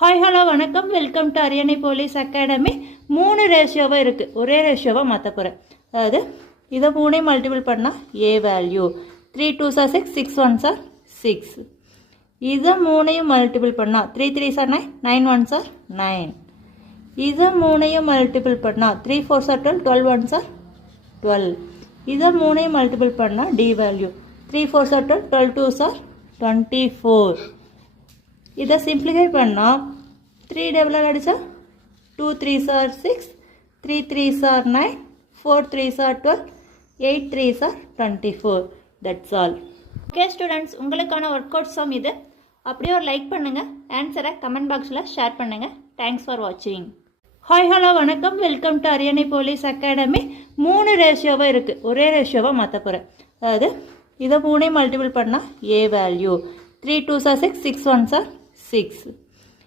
Hi hello வணக்கம், welcome to அரியணை police academy. 3 ரேஷியோவாக இருக்குது, ஒரே ரேஷியோவாக மாற்ற போகிறேன். அதாவது இதை 3 மல்டிபிள் பண்ணால் A value 3 2s are 6, 6 1s are 6. இதை 3 மல்டிபிள் பண்ணால் 3 3s are 9, 9 1s are 9. இதை 3 மல்டிபிள் பண்ணால் 3 4s are 12, 12 1s are 12. இதை 3 மல்டிபிள் பண்ணால் D value 3 4s are 12, 12 2s are 24. இதை சிம்பிளிஃபை பண்ணால் 3 டபுள் அடித்தா 2 3s are 6, 3 3s are 9, 4 3s are 12, 8 3s are 24. That's all. Okay students, உங்களுக்கான work out some இது. அப்படியே ஒரு லைக் பண்ணுங்கள், ஆன்சரை கமெண்ட் பாக்ஸில் ஷேர் பண்ணுங்கள். தேங்க்ஸ் ஃபார் வாட்சிங். ஹாய் ஹலோ வணக்கம், வெல்கம் டு அரியணை போலீஸ் அகாடமி. 3 ரேஷியோவாக இருக்குது, ஒரே ரேஷியோவாக மாற்ற போகிறேன். அதாவது இதை 3 மல்டிபிள் பண்ணால் A value 3 2s are 6, 6 1s are 6.